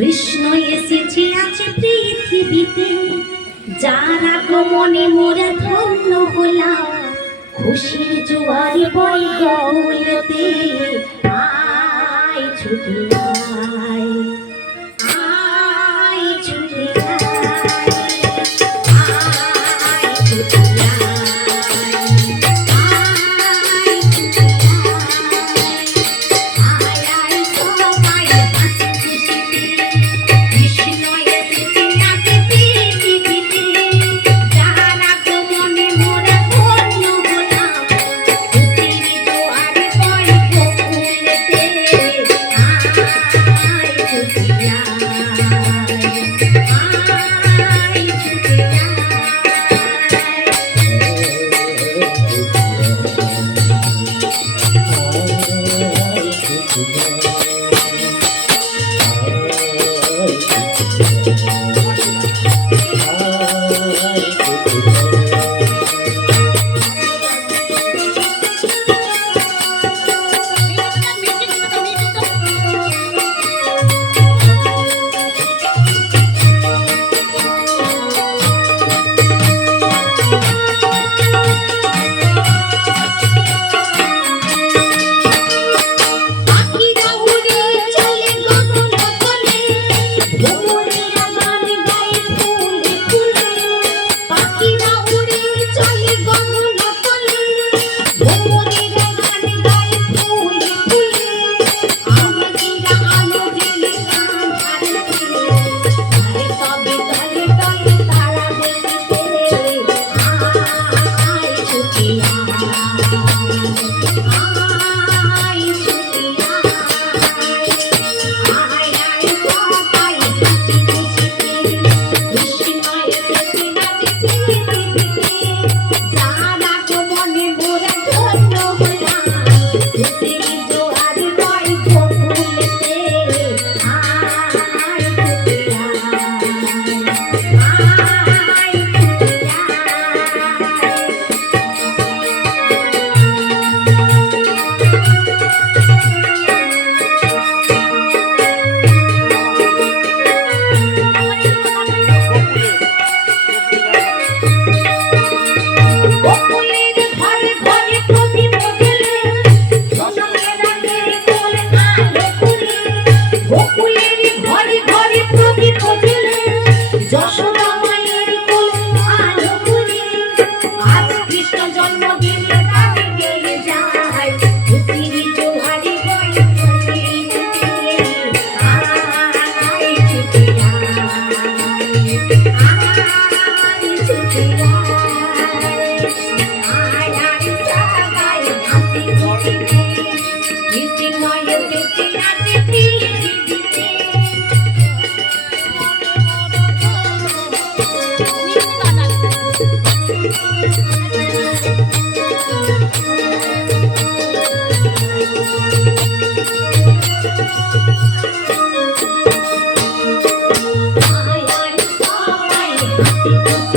কৃষ্ণ এসেছে আছে পৃথিবীতে। যার আগমনে মোরা ধন্য হলাম, খুশির জোয়ার বই গৌলতে আয় ছুটি Yeah. Thank you. Thank you.